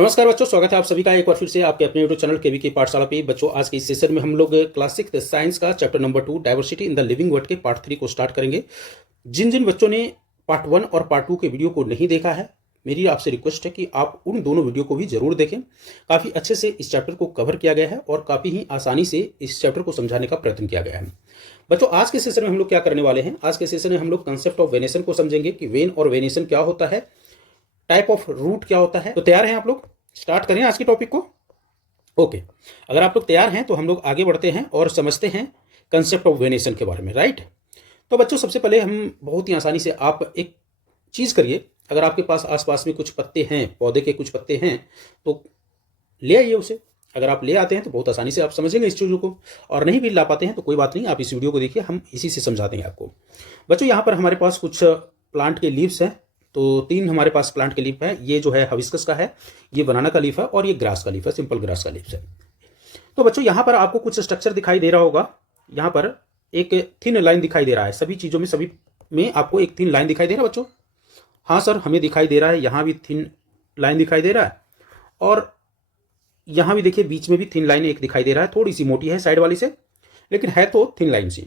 नमस्कार बच्चों, स्वागत है आप सभी का एक बार फिर से आपके अपने यूट्यूब चैनल केवी की पाठशाला पे। बच्चों, आज के इस सेशन में हम लोग क्लास 6 साइंस का chapter number 2 diversity in the living world के पार्ट 3 को स्टार्ट करेंगे। जिन जिन बच्चों ने पार्ट 1 और पार्ट 2 के वीडियो को नहीं देखा है, मेरी आपसे रिक्वेस्ट है कि आप उन दोनों वीडियो को भी जरूर देखें। काफ़ी अच्छे से इस चैप्टर को कवर किया गया है और काफ़ी ही आसानी से इस चैप्टर को समझाने का प्रयत्न किया गया है। बच्चों, आज के सेशन में हम लोग क्या करने वाले हैं, आज के सेशन में हम लोग कंसेप्ट ऑफ वेनेशन को समझेंगे कि वेन और वेनेशन क्या होता है, टाइप ऑफ रूट क्या होता है। तो तैयार हैं आप लोग? स्टार्ट करें आज के टॉपिक को। ओके, अगर आप लोग तैयार हैं तो हम लोग आगे बढ़ते हैं और समझते हैं कंसेप्ट ऑफ वेनेशन के बारे में, राइट। तो बच्चों, सबसे पहले हम बहुत ही आसानी से आप एक चीज़ करिए। अगर आपके पास आसपास में कुछ पत्ते हैं, पौधे के कुछ पत्ते हैं, तो ले आइए उसे। अगर आप ले आते हैं तो बहुत आसानी से आप समझेंगे इस चीज़ों को, और नहीं भी ला पाते हैं तो कोई बात नहीं, आप इस वीडियो को देखिए, हम इसी से समझा देंगे आपको। बच्चों, यहाँ पर हमारे पास कुछ प्लांट के लीव्स हैं। तो 3 हमारे पास प्लांट के लीफ है। ये जो है हिबिस्कस का है, ये बनाना का लीफ है, और ये ग्रास का लीफ है, सिंपल ग्रास का लीफ है। तो बच्चों, यहाँ पर आपको कुछ स्ट्रक्चर दिखाई दे रहा होगा। यहाँ पर एक थिन लाइन दिखाई दे रहा है। सभी चीज़ों में, सभी में आपको एक थिन लाइन दिखाई दे रहा है बच्चों। हाँ सर, हमें दिखाई दे रहा है। यहाँ भी थिन लाइन दिखाई दे रहा है, और यहाँ भी देखिए बीच में भी थिन लाइन एक दिखाई दे रहा है। थोड़ी सी मोटी है साइड वाली से, लेकिन है तो थिन लाइन सी।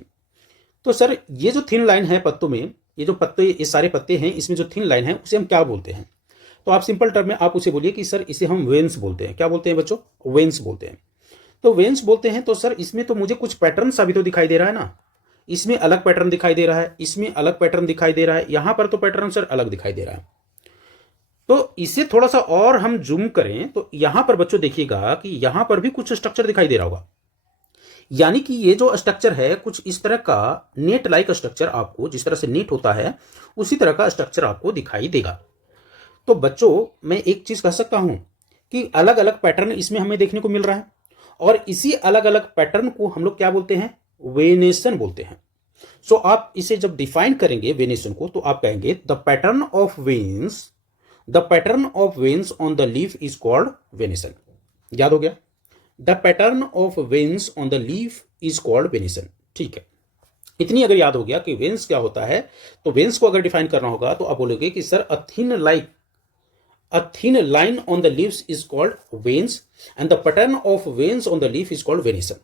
तो सर, ये जो थिन लाइन है पत्तों में, ये जो पत्ते, ये सारे पत्ते हैं, इसमें जो थिन लाइन है उसे हम क्या बोलते हैं? तो आप सिंपल टर्म में आप उसे बोलिए कि सर इसे हम वेन्स बोलते हैं। क्या बोलते हैं बच्चों? वेन्स बोलते हैं। तो वेन्स बोलते हैं तो सर इसमें तो मुझे कुछ पैटर्न सा भी तो दिखाई दे रहा है ना। इसमें अलग पैटर्न दिखाई दे रहा है, इसमें अलग पैटर्न दिखाई दे रहा है, यहाँ पर तो पैटर्न सर अलग दिखाई दे रहा है। तो इसे थोड़ा सा और हम जूम करें तो यहाँ पर बच्चों देखिएगा कि यहाँ पर भी कुछ स्ट्रक्चर दिखाई दे रहा होगा। यानी कि ये जो स्ट्रक्चर है कुछ इस तरह का नेट लाइक स्ट्रक्चर, आपको जिस तरह से नेट होता है उसी तरह का स्ट्रक्चर आपको दिखाई देगा। तो बच्चों, मैं एक चीज कह सकता हूं कि अलग अलग पैटर्न इसमें हमें देखने को मिल रहा है, और इसी अलग अलग पैटर्न को हम लोग क्या बोलते हैं? वेनेशन बोलते हैं। सो आप इसे जब डिफाइन करेंगे वेनेशन को, तो आप कहेंगे the pattern of veins, the pattern of veins on the leaf is called venation. याद हो गया? The pattern of veins on the leaf is called venation. ठीक है, इतनी अगर याद हो गया कि वेन्स क्या होता है, तो वेन्स को अगर डिफाइन करना होगा तो आप बोलोगे कि sir a thin line on the leaves is called veins and the pattern of veins on the leaf is called venation.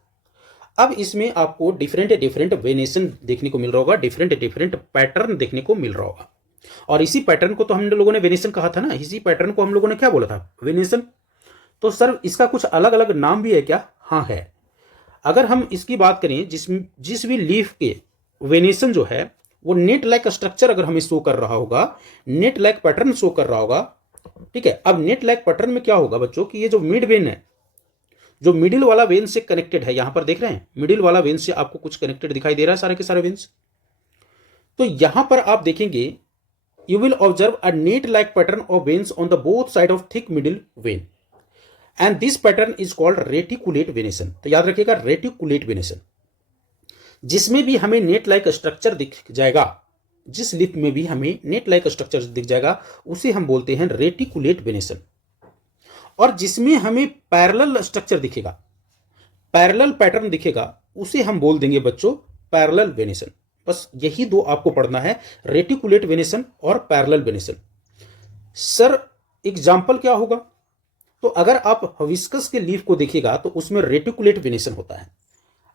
अब इसमें आपको डिफरेंट डिफरेंट वेनेशन देखने को मिल रहा होगा, डिफरेंट डिफरेंट पैटर्न देखने को मिल रहा होगा। और इसी पैटर्न को तो हम लोगों ने वेनेशन कहा था ना, इसी पैटर्न को हम लोगों ने क्या बोला था? वेनेशन। तो सर इसका कुछ अलग अलग नाम भी है क्या? हाँ है। अगर हम इसकी बात करें, जिस भी लीफ के वेनेशन जो है वो नेट लाइक स्ट्रक्चर अगर हमें शो कर रहा होगा, नेट लाइक पैटर्न शो कर रहा होगा, ठीक है। अब नेट लाइक पैटर्न में क्या होगा बच्चों कि ये जो मिड वेन है, जो मिडिल वाला वेन से कनेक्टेड है, यहां पर देख रहे हैं मिडिल वाला वेन से आपको कुछ कनेक्टेड दिखाई दे रहा है, सारे के सारे वेन्स। तो यहां पर आप देखेंगे, you will observe a net like pattern of veins on the both side of thick middle when, and this pattern is called reticulate venation. तो याद रखिएगा, रेटिकुलेट वेनेशन। जिसमें भी हमें नेट लाइक स्ट्रक्चर दिख जाएगा, जिस लीफ में भी हमें नेट लाइक स्ट्रक्चर दिख जाएगा, उसे हम बोलते हैं रेटिकुलेट वेनेशन। और जिसमें हमें पैरेलल स्ट्रक्चर दिखेगा, पैरेलल पैटर्न दिखेगा, उसे हम बोल देंगे बच्चों पैरेलल वेनेशन। बस यही दो आपको पढ़ना है, रेटिकुलेट वेनेशन और पैरेलल वेनेशन। सर एग्जाम्पल क्या होगा? तो अगर आप हिबिस्कस के लीफ को देखिएगा तो उसमें रेटिकुलेट वेनेशन होता है।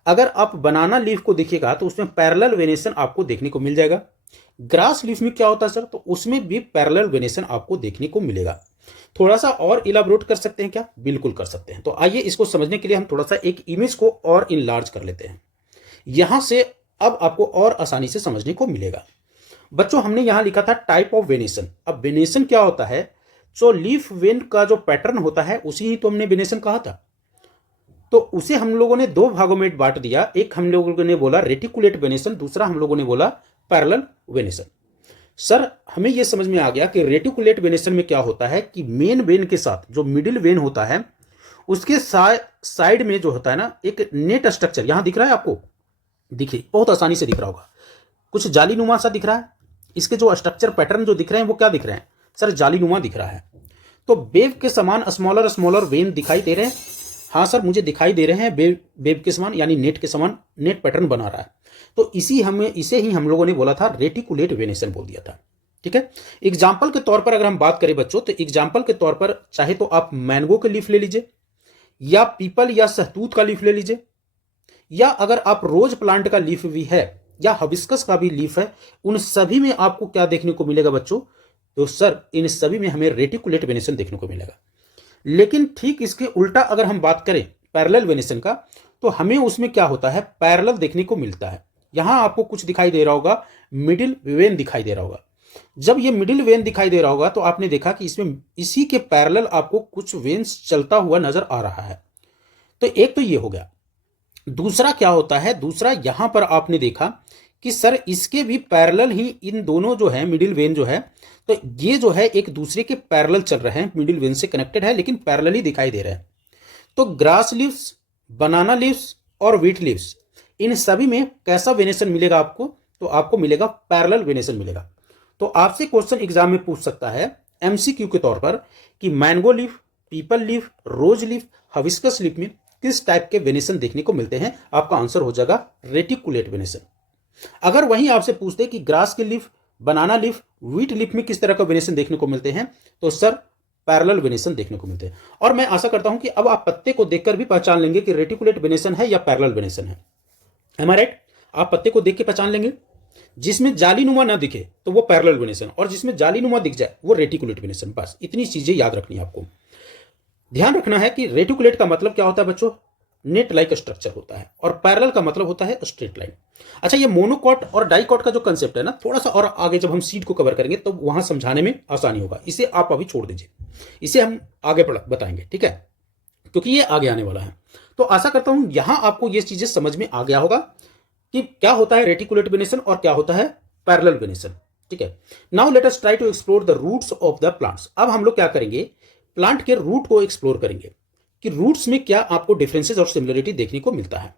अगर आप बनाना लीफ को देखिएगा तो उसमें पैरेलल वेनेशन आपको देखने को मिल जाएगा। ग्रास लीफ में क्या होता है सर? तो उसमें भी पैरेलल वेनेशन आपको देखने को मिलेगा। थोड़ा सा और इलाबोरेट कर सकते हैं क्या? बिल्कुल कर सकते हैं। तो आइए इसको समझने के लिए हम थोड़ा सा एक इमेज को और इनलार्ज कर लेते हैं। यहां से अब आपको और आसानी से समझने को मिलेगा। बच्चों, हमने यहां लिखा था टाइप ऑफ वेनेशन। अब वेनेशन क्या होता है? जो लीफ वेन का जो पैटर्न होता है उसी ही तो हमने वेनेशन कहा था। तो उसे हम लोगों ने 2 भागों में बांट दिया। एक हम लोगों ने बोला रेटिकुलेट वेनेशन, दूसरा हम लोगों ने बोला पैरेलल वेनेशन। सर हमें यह समझ में आ गया कि रेटिकुलेट वेनेशन में क्या होता है कि मेन वेन के साथ जो मिडिल वेन होता है उसके साइड में जो होता है ना, एक नेट स्ट्रक्चर यहां दिख रहा है आपको, दिखिए बहुत आसानी से दिख रहा होगा, कुछ जालीनुमा सा दिख रहा है। इसके जो स्ट्रक्चर पैटर्न जो दिख रहे हैं वो क्या दिख रहे हैं सर? जालीनुमा दिख रहा है। तो वेव के समान स्मॉलर स्मॉलर वेन दिखाई दे रहे हैं। हाँ सर, मुझे दिखाई दे रहे हैं वेव के समान, यानी नेट के समान नेट पैटर्न बना रहा है। तो इसे ही हम लोगों ने बोला था रेटिकुलेट वेनेशन बोल दिया था। ठीक है। एग्जाम्पल के तौर पर अगर हम बात करें बच्चों, तो एग्जाम्पल के तौर पर चाहे तो आप मैंगो के लीफ ले लीजिए, या पीपल या सहतूत का लीफ ले लीजिए, या अगर आप रोज प्लांट का लीफ भी है या हबिस्कस का भी लीफ है, उन सभी में आपको क्या देखने को मिलेगा बच्चों? तो सर इन सभी में हमें रेटिकुलेट वेनेशन देखने को मिलेगा। लेकिन ठीक इसके उल्टा अगर हम बात करें पैरेलल वेनेशन का, तो हमें उसमें क्या होता है? पैरेलल देखने को मिलता है। यहां आपको कुछ दिखाई दे रहा होगा, मिडिल वेन दिखाई दे रहा होगा। जब ये मिडिल वेन दिखाई दे रहा होगा तो आपने देखा कि इसमें इसी के पैरेलल आपको कुछ वेन्स चलता हुआ नजर आ रहा है। तो एक तो ये हो गया। दूसरा क्या होता है? दूसरा यहां पर आपने देखा कि सर इसके भी पैरेलल ही इन दोनों जो है मिडिल वेन जो है, तो ये जो है एक दूसरे के पैरेलल चल रहे हैं, मिडिल वेन से कनेक्टेड है लेकिन पैरेलल ही दिखाई दे रहे हैं। तो ग्रास लीव्स, बनाना लीव्स और व्हीट लीव्स, इन सभी में कैसा वेनेशन मिलेगा आपको? तो आपको मिलेगा पैरेलल वेनेशन मिलेगा। तो आपसे क्वेश्चन एग्जाम में पूछ सकता है एमसीक्यू के तौर पर कि मैंगो लीफ, पीपल लीफ, रोज लीफ, हबिस्कस लीफ में किस टाइप के वेनेशन देखने को मिलते हैं? आपका आंसर हो जाएगा रेटिकुलेट वेनेशन। अगर वहीं आपसे पूछते कि ग्रास के leaf, banana leaf, wheat leaf में किस तरह का वेनेशन देखने को मिलते हैं, तो सर पैरेलल वेनेशन देखने को मिलते हैं। और मैं आशा करता हूं कि अब आप पत्ते को देखकर भी पहचान लेंगे कि रेटिकुलेट वेनेशन है या पैरेलल वेनेशन है। एम आई राइट? आप पत्ते को देख के पहचान लेंगे। जिसमें जालीनुमा ना दिखे तो वो पैरेलल वेनेशन, और जिसमें जालीनुमा दिख जाए वो रेटिकुलेट वेनेशन। बस इतनी चीजें याद रखनी है आपको। ध्यान रखना है कि रेटिकुलेट का मतलब क्या होता है बच्चों? नेट लाइक स्ट्रक्चर होता है, और पैरेलल का मतलब होता है स्ट्रेट लाइन। अच्छा, ये मोनोकॉट और डाइकॉट का जो कंसेप्ट है ना, थोड़ा सा और आगे जब हम सीड को कवर करेंगे तो वहां समझाने में आसानी होगा। इसे आप अभी छोड़ दीजिए, इसे हम आगे बताएंगे, ठीक है, क्योंकि ये आगे आने वाला है। तो आशा करता हूं यहां आपको ये चीजें समझ में आ गया होगा कि क्या होता है रेटिकुलेट वेनेशन और क्या होता है पैरेलल वेनेशन। ठीक है, now let us try to explore the roots of the plants. अब हम लोग क्या करेंगे? प्लांट के रूट को एक्सप्लोर करेंगे कि रूट्स में क्या आपको डिफरेंसेस और सिमिलरिटी देखने को मिलता है।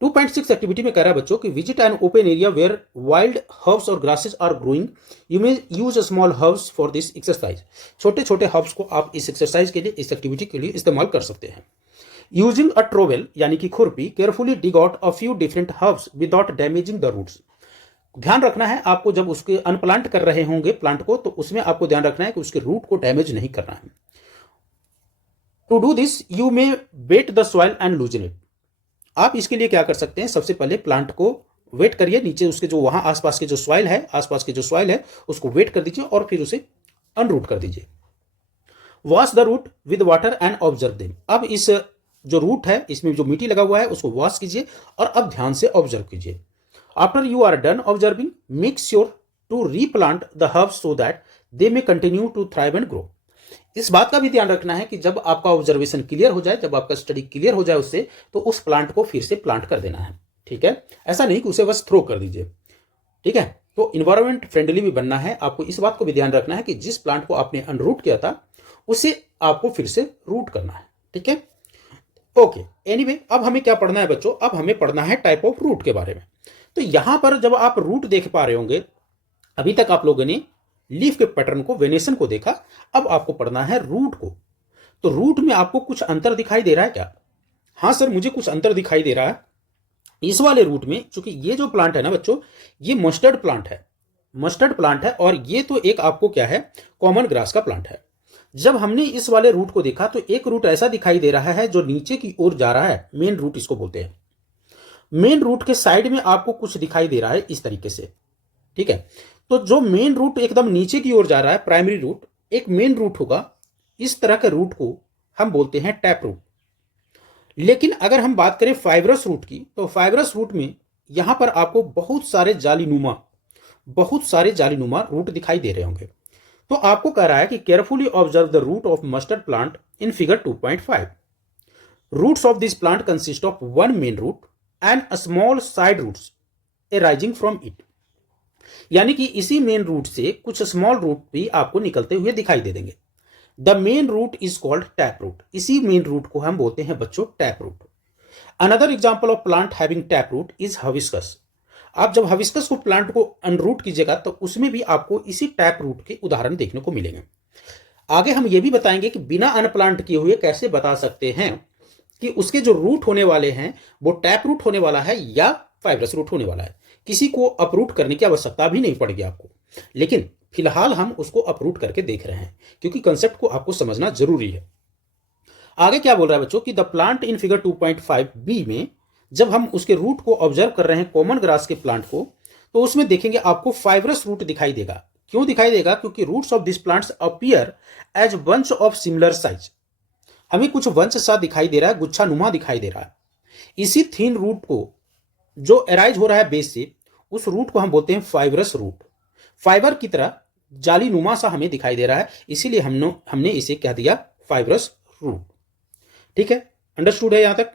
2.6 एक्टिविटी में कह रहा है बच्चों कि visit an open area where wild herbs और grasses are growing, you may use a small herbs for this exercise. छोटे छोटे हर्ब्स को आप इस एक्सरसाइज के लिए, इस एक्टिविटी के लिए इस्तेमाल कर सकते हैं। यूजिंग अ ट्रोवेल यानी कि खुरपी, carefully dig out a few different herbs without damaging the roots. ध्यान रखना है आपको, जब उसके अनप्लांट कर रहे होंगे प्लांट को, तो उसमें आपको ध्यान रखना है कि उसके रूट को डैमेज नहीं करना है। To do this you may wet the soil and loosen it. आप इसके लिए क्या कर सकते हैं? सबसे पहले प्लांट को वेट करिए, नीचे उसके जो वहां आसपास के जो सॉइल है उसको वेट कर दीजिए और फिर उसे अनरूट कर दीजिए। Wash the root with water and observe them. अब इस जो रूट है, इसमें जो मिट्टी लगा हुआ है, उसको वॉश कीजिए और अब ध्यान से ऑब्जर्व कीजिए। After you are done observing, make sure to replant the herbs so that they may continue to thrive and grow. इस बात का भी ध्यान रखना है कि जब आपका ऑब्जर्वेशन क्लियर हो जाए, जब आपका स्टडी क्लियर हो जाए उससे, तो उस प्लांट को फिर से प्लांट कर देना है। ठीक है, ऐसा नहीं कि उसे बस थ्रो कर दीजिए। ठीक है, तो इन्वायरमेंट फ्रेंडली भी बनना है। आपको इस बात को भी ध्यान रखना है कि जिस प्लांट को आपने अनरूट किया था उसे आपको फिर से रूट करना है। ठीक है, ओके। एनीवे, अब हमें क्या पढ़ना है बच्चों? अब हमें पढ़ना है टाइप ऑफ रूट के बारे में। तो यहां पर जब आप रूट देख पा रहे होंगे, अभी तक आप लोगों ने लीफ के पैटर्न को, वेनेशन को देखा, अब आपको पढ़ना है रूट को। तो रूट में आपको कुछ अंतर दिखाई दे रहा है क्या? हाँ सर, मुझे कुछ अंतर दिखाई दे रहा है इस वाले रूट में। चूंकि ये जो प्लांट है ना बच्चों, ये मस्टर्ड प्लांट है, और ये तो एक आपको क्या है, कॉमन ग्रास का प्लांट है। जब हमने इस वाले रूट को देखा तो एक रूट ऐसा दिखाई दे रहा है जो नीचे की ओर जा रहा है, मेन रूट इसको बोलते हैं। मेन रूट के साइड में आपको कुछ दिखाई दे रहा है इस तरीके से। ठीक है, तो जो मेन रूट एकदम नीचे की ओर जा रहा है, प्राइमरी रूट, एक मेन रूट होगा, इस तरह के रूट को हम बोलते हैं टैप रूट। लेकिन अगर हम बात करें फाइब्रस रूट की, तो फाइब्रस रूट में यहां पर आपको बहुत सारे जालीनुमा रूट दिखाई दे रहे होंगे। तो आपको कह रहा है कि carefully observe the root of mustard plant in figure 2.5। Roots of this plant consist of one main root and a small side roots arising from it. यानी कि इसी मेन रूट से कुछ स्मॉल रूट भी आपको निकलते हुए दिखाई दे देंगे। The main root is called tap root. इसी मेन रूट को हम बोलते हैं बच्चों tap root. Another example of plant having tap root is hibiscus. आप जब हबिस्कस को प्लांट को अनरूट कीजिएगा तो उसमें भी आपको इसी टैप रूट के उदाहरण देखने को मिलेंगे। आगे हम ये भी बताएंगे कि बिना अनप्लांट किए हुए कैसे बता सकते हैं कि उसके जो रूट होने वाले हैं वो टैप रूट होने वाला है या फाइब्रस रूट होने वाला है। किसी को अपरूट करने की आवश्यकता भी नहीं पड़ेगी आपको। लेकिन फिलहाल हम उसको अपरूट करके देख रहे हैं, क्योंकि कंसेप्ट को आपको समझना जरूरी है। आगे क्या बोल रहा है बच्चों कि the plant in figure 2.5 B में जब हम उसके रूट को ऑब्जर्व कर रहे हैं कॉमन ग्रास के प्लांट को, तो उसमें देखेंगे आपको फाइब्रस रूट दिखाई देगा। क्यों दिखाई देगा? क्योंकि roots of this plants appear as bunch of similar size. हमें कुछ वंश सा दिखाई दे रहा है, गुच्छा नुमा दिखाई दे रहा है। इसी थिन रूट को जो अराइज हो रहा है बेस से, उस रूट को हम बोलते हैं फाइब्रस रूट। फाइबर की तरह जाली नुमा सा हमें दिखाई दे रहा है, इसीलिए हमने इसे कह दिया फाइब्रस रूट। ठीक है, अंडरस्टूड है यहां तक?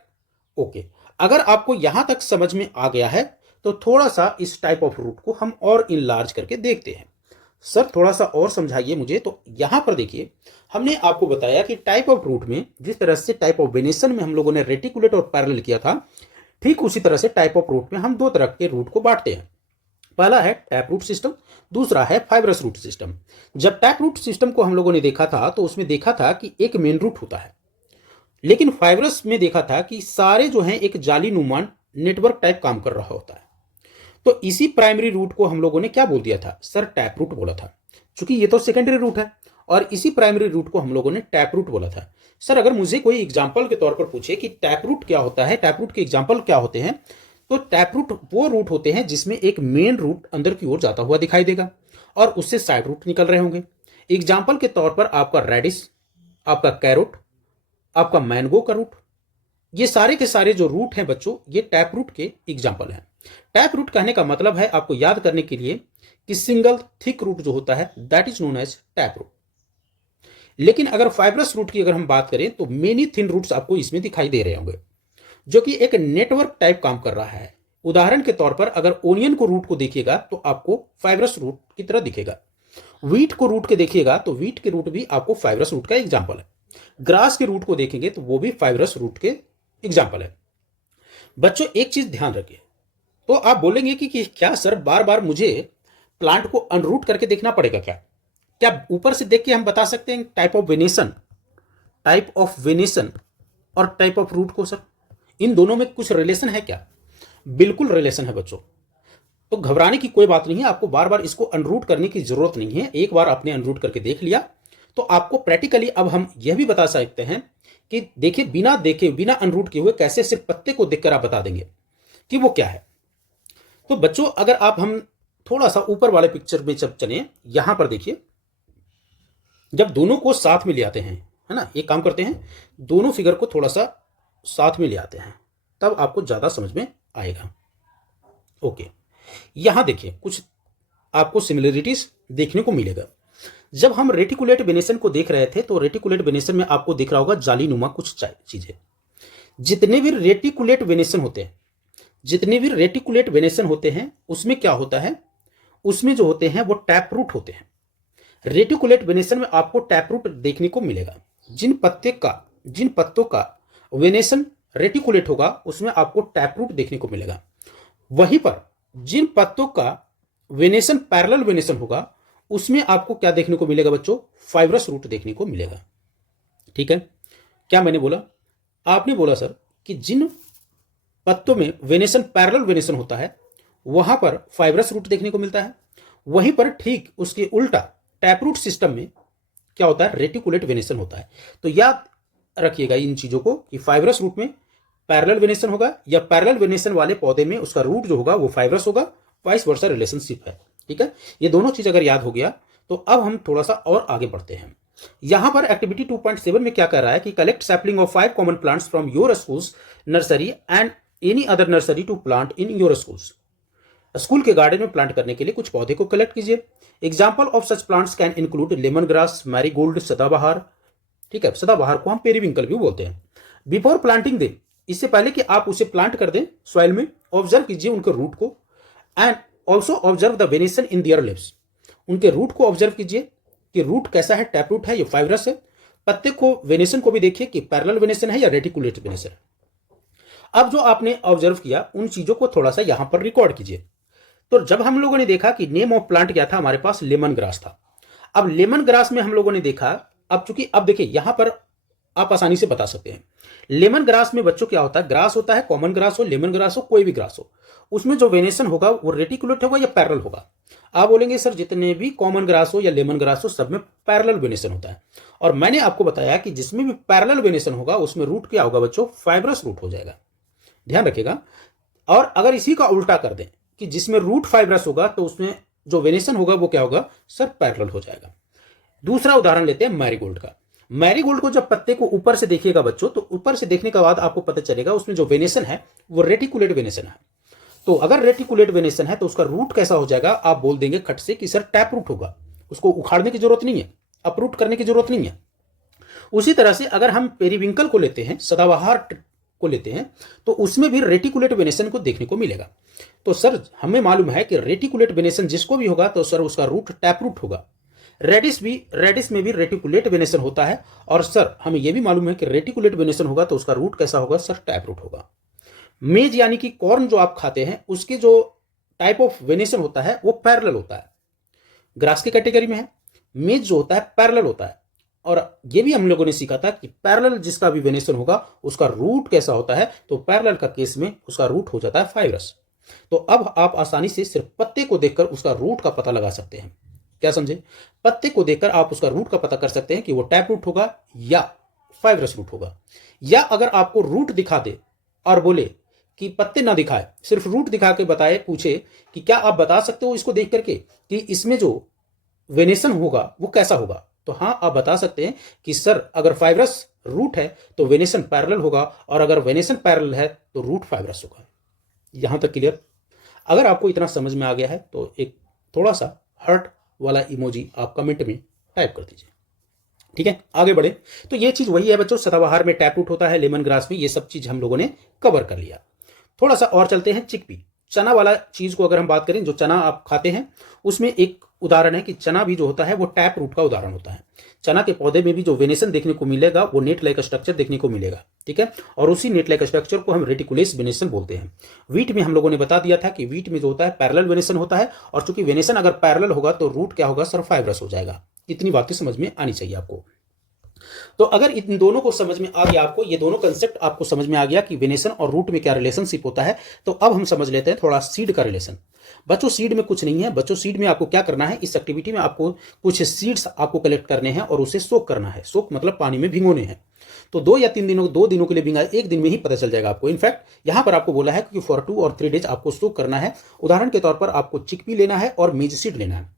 ओके। अगर आपको यहां तक समझ में आ गया है तो थोड़ा सा इस टाइप ऑफ रूट को हम और इनलार्ज करके देखते हैं। सर थोड़ा सा और समझाइए मुझे। तो यहां पर देखिए, हमने आपको बताया कि टाइप ऑफ रूट में जिस तरह से टाइप ऑफ वेनेशन में हम लोगों ने रेटिकुलेट और पैरेलल किया था, ठीक उसी तरह से टाइप ऑफ रूट में हम दो तरह के रूट को बांटते हैं। पहला है टैप रूट सिस्टम, दूसरा है फाइब्रस रूट सिस्टम। जब टैप रूट सिस्टम को हम लोगों ने देखा था तो उसमें देखा था कि एक मेन रूट होता है, लेकिन फाइब्रस में देखा था कि सारे जो हैं एक जाली नुमान नेटवर्क टाइप काम कर रहा होता है। तो इसी प्राइमरी रूट को हम लोगों ने क्या बोल दिया था? सर टैप रूट बोला था, क्योंकि ये तो सेकेंडरी रूट है, और इसी प्राइमरी रूट को हम लोगों ने टैप रूट बोला था। सर अगर मुझे कोई एग्जाम्पल के तौर पर पूछे कि टैप रूट क्या होता है, टैप रूट के एग्जाम्पल क्या होते हैं, तो टैप रूट वो रूट होते हैं जिसमें एक मेन रूट अंदर की ओर जाता हुआ दिखाई देगा और उससे साइड रूट निकल रहे होंगे। एग्जाम्पल के तौर पर आपका रेडिस, आपका कैरोट, आपका मैंगो का रूट, ये सारे के सारे जो रूट हैं बच्चों, ये टैप रूट के एग्जाम्पल हैं। टैप रूट कहने का मतलब है आपको याद करने के लिए कि सिंगल थिक रूट जो होता है that is known as tap root. लेकिन अगर फाइब्रस रूट की अगर हम बात करें तो मेनी थिन रूट्स आपको इसमें दिखाई दे रहे होंगे, जो कि एक नेटवर्क टाइप काम कर रहा है। उदाहरण के तौर पर अगर ओनियन को रूट को देखिएगा तो आपको फाइब्रस रूट की तरह दिखेगा। व्हीट को रूट के देखिएगा तो व्हीट के रूट भी आपको फाइब्रस रूट का एग्जाम्पल है। ग्रास के रूट को देखेंगे तो वो भी फाइब्रस रूट के एग्जाम्पल है। बच्चों एक चीज ध्यान रखिए, तो आप बोलेंगे कि क्या सर बार बार मुझे प्लांट को अनरूट करके देखना पड़ेगा क्या? क्या ऊपर से देख के हम बता सकते हैं टाइप ऑफ वेनेशन और टाइप ऑफ रूट को? सर इन दोनों में कुछ रिलेशन है क्या? बिल्कुल रिलेशन है बच्चों। तो घबराने की कोई बात नहीं है, आपको बार बार इसको अनरूट करने की जरूरत नहीं है। एक बार आपने अनरूट करके देख लिया तो आपको प्रैक्टिकली अब हम यह भी बता सकते हैं कि देखिए, बिना देखे बिना अनरूट किए हुए कैसे सिर्फ पत्ते को देखकर आप बता देंगे कि वो क्या है। तो बच्चों अगर आप हम थोड़ा सा ऊपर वाले पिक्चर में जब चले, यहां पर देखिए, जब दोनों को साथ में ले आते हैं, है ना, एक काम करते हैं, दोनों फिगर को थोड़ा सा साथ में ले आते हैं, तब आपको ज्यादा समझ में आएगा। ओके, यहां देखिए कुछ आपको सिमिलरिटीज देखने को मिलेगा। जब हम रेटिकुलेट वेनेशन को देख रहे थे तो रेटिकुलेट वेनेशन में आपको दिख रहा होगा जाली नुमा कुछ चीजें। जितने भी रेटिकुलेट वेनेशन होते हैं उसमें क्या होता है, उसमें जो होते हैं वो टैप रूट होते हैं। रेटिकुलेट वेनेशन में आपको टैप रूट देखने को मिलेगा। जिन पत्तों का वेनेशन रेटिकुलेट होगा उसमें आपको टैप रूट देखने को मिलेगा। वहीं पर जिन पत्तों का वेनेशन पैरेलल वेनेशन होगा उसमें आपको क्या देखने को मिलेगा बच्चों? फाइब्रस रूट देखने को मिलेगा। ठीक है, क्या मैंने बोला? आपने बोला सर कि जिन पत्तों में वेनेशन पैरेलल वेनेशन होता है वहां पर फाइब्रस रूट देखने को मिलता है। वहीं पर ठीक उसके उल्टा टैप रूट सिस्टम में क्या होता है? रेटिकुलेट वेनेशन होता है। तो याद रखिएगा इन चीजों को कि फाइब्रस रूट में पैरेलल वेनेशन होगा या पैरेलल वेनेशन वाले पौधे में उसका रूट जो होगा वो फाइब्रस होगा, वाइस वर्सा रिलेशनशिप है। ठीक है, ये दोनों चीज अगर याद हो गया तो अब हम थोड़ा सा और आगे बढ़ते हैं। यहां पर एक्टिविटी 2.7 में क्या कर रहा है कि collect sapling of 5 common plants from your schools nursery and any other nursery to plant in your schools. School के गार्डन में प्लांट करने के लिए कुछ पौधे को कलेक्ट कीजिए। Example of such plants can include lemon grass, marigold, सदाबहार। ठीक है, सदाबहार को हम पेरीविंकल भी बोलते हैं। बिफोर प्लांटिंग देम, इससे पहले कि आप उसे प्लांट कर दें सॉइल में, ऑब्जर्व कीजिए उनके रूट को and also observe the venation in their leaves. उनके रूट को ऑब्जर्व कीजिए कि रूट कैसा है, टैप रूट है या फाइब्रस है। पत्ते को वेनेशन को भी देखिए कि पैरेलल वेनेशन है या रेटिकुलेट वेनेशन है। अब जो आपने ऑब्जर्व किया उन चीजों को थोड़ा सा यहां पर रिकॉर्ड कीजिए। तो जब हम लोगों ने देखा कि नेम ऑफ प्लांट क्या था, हमारे पास लेमन ग्रास था। अब लेमन ग्रास में हम लोगों ने देखा, अब देखिए यहां पर आप आसानी से बता सकते हैं। लेमन ग्रास में बच्चों क्या होता है? ग्रास होता है, कॉमन ग्रास हो, लेमन ग्रास हो, कोई भी ग्रास हो, उसमें जो वेनेशन होगा वो रेटिकुलेट होगा या पैरेलल होगा। आप बोलेंगे सर जितने भी कॉमन ग्रास हो या लेमन ग्रास हो सब में पैरेलल वेनेशन होता है, और मैंने आपको बताया कि जिसमें भी पैरेलल वेनेशन होगा उसमें रूट क्या होगा बच्चों, फाइब्रस रूट हो जाएगा, ध्यान रखिएगा। और अगर इसी का उल्टा कर दें कि जिसमें रूट फाइब्रस होगा तो उसमें जो वेनेशन होगा वो क्या होगा सर, पैरेलल हो जाएगा। दूसरा उदाहरण लेते हैं मैरीगोल्ड का। मैरीगोल्ड को जब पत्ते को ऊपर से देखिएगा बच्चों, तो ऊपर से देखने के बाद आपको पता चलेगा उसमें जो वेनेशन है वो रेटिकुलेट वेनेशन है। तो अगर रेटिकुलेट वेनेशन है तो उसका रूट कैसा हो जाएगा, आप बोल देंगे खट से कि सर टैप रूट होगा, उसको उखाड़ने की जरूरत नहीं है, अपरूट करने की जरूरत नहीं है। उसी तरह से अगर हम पेरीविंकल को लेते हैं, सदाबहार को लेते हैं, तो उसमें भी रेटिकुलेट वेनेशन को देखने को मिलेगा। तो सर हमें मालूम है कि रेटिकुलेट वेनेशन जिसको भी होगा तो सर उसका रूट टैप रूट होगा। रेडिस में भी रेटिकुलेट वेनेशन होता है, और सर हमें यह भी मालूम है कि रेटिकुलेट वेनेशन होगा तो उसका रूट कैसा होगा सर, टैप रूट होगा। मेज यानी कि कॉर्न जो आप खाते हैं उसके जो टाइप ऑफ वेनेशन होता है वो पैरेलल होता है, ग्रास की कैटेगरी में है। मेज जो होता है पैरेलल होता है, और ये भी हम लोगों ने सीखा था कि पैरेलल जिसका भी वेनेशन होगा उसका रूट कैसा होता है, तो पैरेलल का केस में उसका रूट हो जाता है फाइब्रस। तो अब आप आसानी से सिर्फ पत्ते को देखकर उसका रूट का पता लगा सकते हैं। क्या समझे, पत्ते को देखकर आप उसका रूट का पता कर सकते हैं कि वो टैप रूट होगा या फाइब्रस रूट होगा। या अगर आपको रूट दिखा दे और बोले कि पत्ते ना दिखाए, सिर्फ रूट दिखा के बताए, पूछे कि क्या आप बता सकते हो इसको देख करके कि इसमें जो वेनेशन होगा वो कैसा होगा, तो हाँ आप बता सकते हैं कि सर अगर फाइब्रस रूट है तो वेनेशन पैरेलल होगा, और अगर वेनेशन पैरेलल है तो रूट फाइब्रस होगा। यहां तक क्लियर। अगर आपको इतना समझ में आ गया है तो एक थोड़ा सा हार्ट वाला इमोजी आप कमेंट में टाइप कर दीजिए, ठीक है। आगे बढ़े तो ये चीज वही है बच्चों, सदाबहार में टैप रूट होता है, लेमन ग्रास में, ये सब चीज हम लोगों ने कवर कर लिया। थोड़ा सा और चलते हैं, चिकपी, चना वाला चीज को अगर हम बात करें, जो चना आप खाते हैं उसमें एक उदाहरण है कि चना भी जो होता है वो टैप रूट का उदाहरण होता है। चना के पौधे में भी जो वेनेशन देखने को मिलेगा वो नेट लाइक स्ट्रक्चर देखने को मिलेगा, ठीक है, और उसी नेट लाइक स्ट्रक्चर को हम रेटिकुलेस वेनेशन बोलते हैं। वीट में हम लोगों ने बता दिया था कि वीट में जो होता है पैरेलल वेनेशन होता है, और चूंकि वेनेशन अगर पैरेलल होगा तो रूट क्या होगा सर, फाइब्रस हो जाएगा। इतनी बातें समझ में आनी चाहिए आपको। तो अगर इन दोनों को समझ में आ गया, आपको ये दोनों कंसेप्ट आपको समझ में आ गया कि वेनेशन और रूट में क्या रिलेशनशिप होता है, तो अब हम समझ लेते हैं थोड़ा सीड का रिलेशन। बच्चों सीड में कुछ नहीं है बच्चों, सीड में आपको क्या करना है, इस एक्टिविटी में आपको कुछ सीड्स आपको कलेक्ट करने हैं और उसे सोक करना है। सोक मतलब पानी में भिगोने हैं। तो 2 या 3 दिनों, 2 दिनों के लिए भिंगा, 1 दिन में ही पता चल जाएगा आपको। इनफैक्ट यहां पर आपको बोला है कि फॉर 2 और 3 डेज आपको सोक करना है। उदाहरण के तौर पर आपको चिकपी लेना है और मेज सीड लेना है।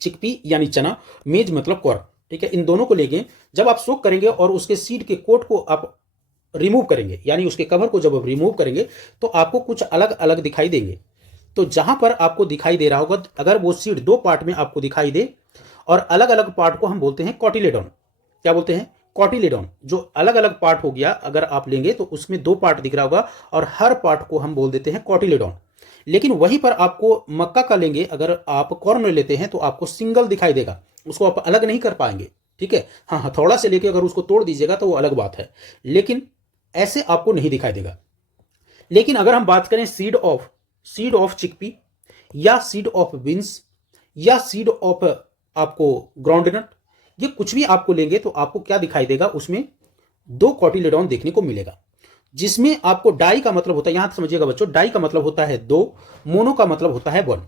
चिकपी यानी चना, मेज मतलब कॉर्न, ठीक है, इन दोनों को लेंगे। जब आप सोक करेंगे और उसके सीड के कोट को आप रिमूव करेंगे, यानी उसके कवर को जब आप रिमूव करेंगे तो आपको कुछ अलग अलग दिखाई देंगे। तो जहां पर आपको दिखाई दे रहा होगा, अगर वो सीड 2 पार्ट में आपको दिखाई दे और अलग अलग पार्ट को हम बोलते हैं कॉटिलेडॉन। क्या बोलते हैं, कॉटिलेडॉन। जो अलग अलग पार्ट हो गया अगर आप लेंगे तो उसमें 2 पार्ट दिख रहा होगा और हर पार्ट को हम बोल देते हैं कॉटिलेडॉन। लेकिन वहीं पर आपको मक्का का लेंगे, अगर आप कॉर्न लेते हैं तो आपको सिंगल दिखाई देगा, उसको आप अलग नहीं कर पाएंगे, ठीक है। हाँ, हथौड़ा से लेके अगर उसको तोड़ दीजिएगा तो वो अलग बात है, लेकिन ऐसे आपको नहीं दिखाई देगा। लेकिन अगर हम बात करें सीड ऑफ चिकपी या सीड ऑफ बीन्स या सीड ऑफ आपको ग्राउंडनट, ये कुछ भी आपको लेंगे तो आपको क्या दिखाई देगा, उसमें 2 कॉटिलेडॉन देखने को मिलेगा। जिसमें आपको डाई का मतलब होता है, यहां समझिएगा बच्चों, डाई का मतलब होता है 2, मोनो का मतलब होता है 1।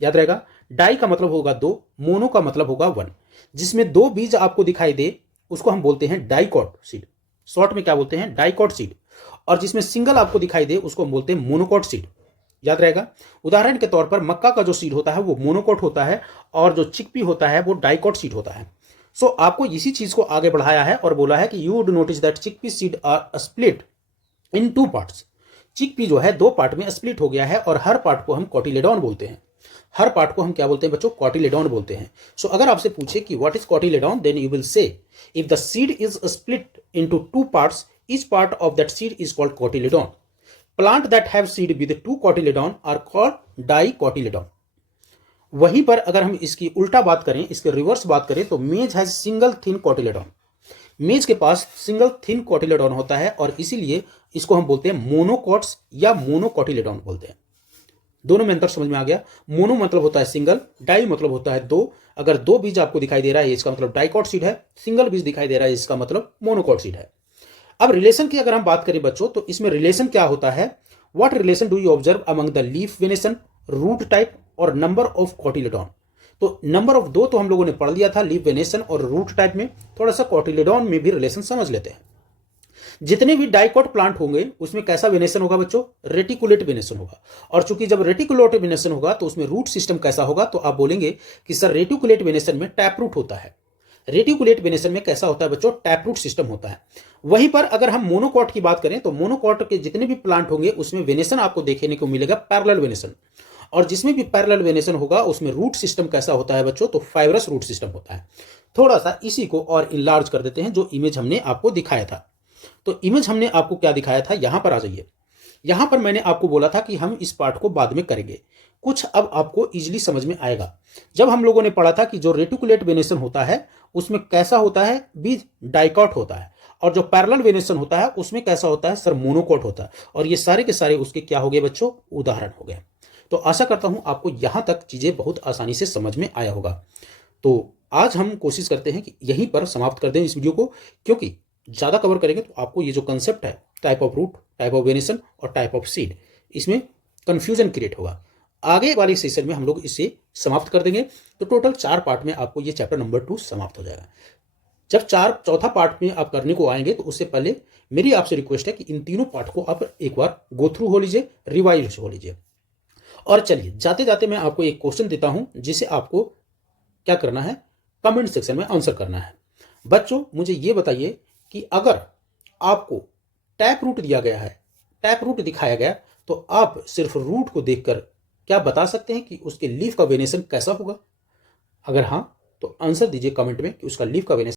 याद रहेगा, डाई का मतलब होगा 2, मोनो का मतलब होगा 1। जिसमें 2 बीज आपको दिखाई दे उसको हम बोलते हैं डाइकॉट सीड, शॉर्ट में क्या बोलते हैं, डाइकॉट सीड। और जिसमें सिंगल आपको दिखाई दे उसको हम बोलते हैं मोनोकॉट सीड। याद रहेगा, उदाहरण के तौर पर मक्का का जो सीड होता है वो मोनोकॉट होता है और जो चिकपी होता है वो डाइकॉट सीड होता है। सो आपको इसी चीज को आगे बढ़ाया है और बोला है कि you would notice that chickpea seed are split in 2 parts. Chickpea जो है 2 पार्ट में स्प्लिट हो गया है और हर पार्ट को हम कॉटिलेडॉन बोलते हैं। हर पार्ट को हम क्या बोलते हैं बच्चों, कॉटिलेडॉन बोलते हैं। सो अगर आपसे पूछे कि what is cotyledon, then you will say if the seed is split into 2 parts, each part of that seed is called cotyledon. Plant that have seed with 2 cotyledon are called dicotyledon. वहीं पर अगर हम इसकी उल्टा बात करें, इसके reverse बात करें, तो मेज हैज सिंगल थिन कॉटिलेडॉन। मेज के पास सिंगल थिन कॉटिलेडॉन होता है और इसीलिए इसको हम बोलते हैं मोनोकॉट्स या मोनोकॉटिलेडॉन बोलते हैं। दोनों में अंतर समझ में आ गया। मोनो मतलब होता है सिंगल, डाई मतलब होता है 2। अगर 2 बीज आपको दिखाई दे रहा है इसका मतलब डाइकॉट सीड है, सिंगल बीज दिखाई दे रहा है इसका मतलब मोनोकॉट सीड है। अब रिलेशन की अगर हम बात करें बच्चों, तो इसमें रिलेशन क्या होता है, what relation do you observe among the leaf venation, root type और नंबर ऑफ कॉटिलेडॉन। तो नंबर ऑफ दो तो हम लोगों ने पढ़ लिया था लीफ वेनेसन और रूट टाइप में, थोड़ा सा कॉटिलेडॉन में भी रिलेशन समझ लेते हैं। जितने भी डाइकॉट प्लांट होंगे उसमें कैसा वेनेसन होगा बच्चों, रेटिकुलेट वेनेसन होगा। और चूंकि जब रेटिकुलेट वेनेसन होगा तो उसमें रूट सिस्टम कैसा होगा, तो आप बोलेंगे कि सर रेटिकुलेट वेनेसन में टैप रूट होता है। रेटिकुलेट वेनेसन में कैसा होता है बच्चों, टैप रूट सिस्टम होता है। वहीं पर अगर हम मोनोकॉट की बात करें तो मोनोकॉट के जितने भी प्लांट होंगे उसमें वेनेसन आपको देखने को मिलेगा पैरेलल वेनेसन। और जिसमें भी पैरेलल वेनेसन होगा उसमें रूट सिस्टम कैसा होता है बच्चों, तो फाइब्रस रूट सिस्टम होता है। थोड़ा सा इसी को और इनलार्ज कर देते हैं, जो इमेज हमने आपको दिखाया था। तो इमेज हमने आपको क्या दिखाया था, यहां पर आ जाइए। यहां पर मैंने आपको बोला था कि हम इस पार्ट को बाद में करेंगे, कुछ अब आपको इजीली समझ में आएगा। जब हम लोगों ने पढ़ा था कि जो रेटिकुलेट वेनेसन होता है उसमें कैसा होता है, बीज डाइकॉट होता है। और जो पैरेलल वेनेसन होता है उसमें कैसा होता है सर, मोनोकॉट होता है। और ये सारे के सारे उसके क्या हो गए बच्चों, उदाहरण हो गए। तो आशा करता हूं आपको यहां तक चीजें बहुत आसानी से समझ में आया होगा। तो आज हम कोशिश करते हैं कि यहीं पर समाप्त कर दें इस वीडियो को, क्योंकि ज़्यादा कवर करेंगे तो आपको ये जो कंसेप्ट है type of root, type of venation और टाइप ऑफ सीड, इसमें कन्फ्यूजन क्रिएट होगा। आगे वाले सेशन में हम लोग इसे समाप्त कर देंगे। तो टोटल 4 पार्ट में आपको ये चैप्टर नंबर 2 समाप्त हो जाएगा। जब चौथा पार्ट में आप करने को आएंगे तो उससे पहले मेरी आपसे रिक्वेस्ट है कि इन तीनों पार्ट को आप एक बार गो थ्रू हो लीजिए, रिवाइज हो लीजिए। और चलिए जाते जाते मैं आपको एक क्वेश्चन देता हूं जिसे आपको क्या करना है, कमेंट सेक्शन में आंसर करना है। बच्चों मुझे ये बताइए कि अगर आपको टैप रूट दिया गया है, टैप रूट दिखाया गया, तो आप सिर्फ रूट को देखकर क्या बता सकते हैं कि उसके लीफ का वेनेसन कैसा होगा। अगर हाँ तो आंसर दीजिए कमेंट में कि उसका लीफ का वेनेसन